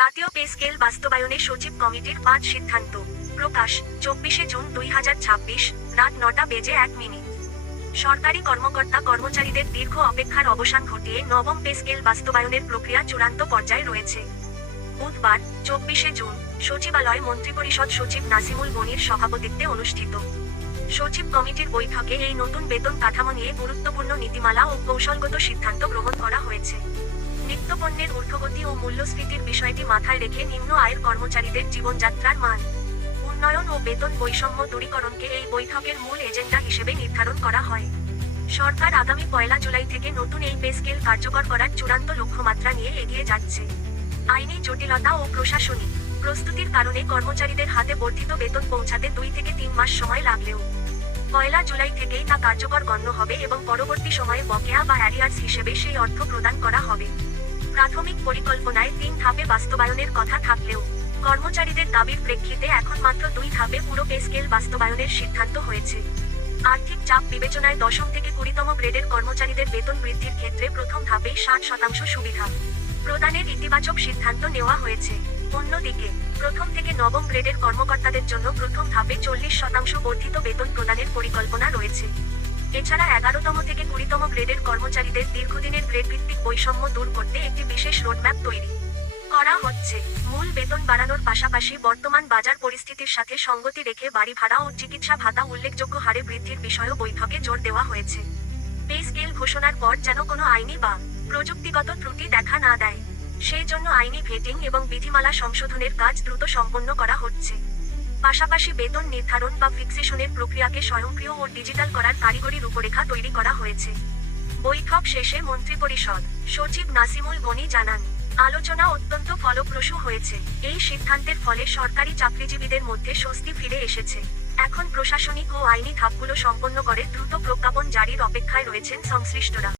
জাতীয় pay scale বাস্তবায়নে সচিব কমিটির ৫ সিদ্ধান্ত। প্রকাশ ২৪শে জুন ২০২৬, রাত ৯টা বেজে ১ মিনিট। সরকারি কর্মকর্তা কর্মচারীদের দীর্ঘ অপেক্ষার অবসান ঘটিয়ে নবম পে স্কেল বাস্তবায়নের প্রক্রিয়া চূড়ান্ত পর্যায়ে রয়েছে। বুধবার ২৪শে জুন সচিবালয় মন্ত্রিপরিষদ সচিব নাসিমুল গনির সভাপতিত্বে অনুষ্ঠিত সচিব কমিটির বৈঠকে এই নতুন বেতন কাঠামো নিয়ে গুরুত্বপূর্ণ নীতিমালা ও কৌশলগত সিদ্ধান্ত গ্রহণ করা হয়েছে। নিত্যপণ্যের ঊর্ধ্বগতি ও মূল্যস্ফীতির বিষয়টি মাথায় রেখে নিম্ন আয়ের কর্মচারীদের জীবনযাত্রার মান উন্নয়ন ও বেতন বৈষম্য দূরীকরণকে এই বৈঠকের মূল এজেন্ডা হিসেবে নির্ধারণ করা হয়। সরকার আগামী ১ জুলাই থেকে নতুন এই পে স্কেল কার্যকর করার চূড়ান্ত লক্ষ্যমাত্রা নিয়ে এগিয়ে যাচ্ছে। আইনি জটিলতা ও প্রশাসনিক প্রস্তুতির কারণে কর্মচারীদের হাতে বর্ধিত বেতন পৌঁছাতে ২ থেকে ৩ মাস সময় লাগলেও ১ জুলাই থেকেই তা কার্যকর গণ্য হবে এবং পরবর্তী সময়ে বকেয়া বা অ্যারিয়ার্স হিসেবে সেই অর্থ প্রদান করা হবে। প্রাথমিক পরিকল্পনায় ৩ ধাপে বাস্তবায়নের কথা থাকলেও কর্মচারীদের দাবির প্রেক্ষিতে এখন মাত্র ২ ধাপে পুরো পে স্কেল বাস্তবায়নের সিদ্ধান্ত হয়েছে। আর্থিক চাপ বিবেচনায় ১০ম থেকে ২০তম গ্রেডের কর্মচারীদের বেতন বৃদ্ধির ক্ষেত্রে প্রথম ধাপেই ৬০% সুবিধা প্রদানের ইতিবাচক সিদ্ধান্ত নেওয়া হয়েছে। অন্যদিকে প্রথম থেকে নবম গ্রেডের কর্মকর্তাদের জন্য প্রথম ধাপে ৪০% বর্ধিত বেতন প্রদানের পরিকল্পনা রয়েছে। এছাড়া ১১তম থেকে ২০তম গ্রেডের কর্মচারীদের দীর্ঘদিনের গ্রেড ভিত্তিক বৈষম্য দূর করতে একটি বিশেষ রোডম্যাপ তৈরি করা হচ্ছে। মূল বেতন বাড়ানোর পাশাপাশি বর্তমান বাজার পরিস্থিতির সাথে সঙ্গতি রেখে বাড়ি ভাড়া ও চিকিৎসা ভাতা উল্লেখযোগ্য হারে বৃদ্ধির বিষয়েও বৈঠকে জোর দেওয়া হয়েছে। পে স্কেল ঘোষণার পর যেন কোনো আইনি বা প্রযুক্তিগত ত্রুটি দেখা না দেয়, সেই জন্য আইনি ভেটিং এবং বিধিমালা সংশোধনের কাজ দ্রুত সম্পন্ন করা হচ্ছে। পাশাপাশি বেতন নির্ধারণ বা ফিক্সেশনের প্রক্রিয়াকে স্বয়ংক্রিয় ও ডিজিটাল করার কারিগরি রূপরেখা তৈরি করা হয়েছে। বৈঠক শেষে মন্ত্রিপরিষদ সচিব নাসিমুল গনি জানান, আলোচনা অত্যন্ত ফলপ্রসূ হয়েছে। এই সিদ্ধান্তের ফলে সরকারি চাকরিজীবীদের মধ্যে স্বস্তি ফিরে এসেছে। এখন প্রশাসনিক ও আইনি ধাপগুলো সম্পন্ন করে দ্রুত প্রজ্ঞাপন জারির অপেক্ষায় রয়েছেন সংশ্লিষ্টরা।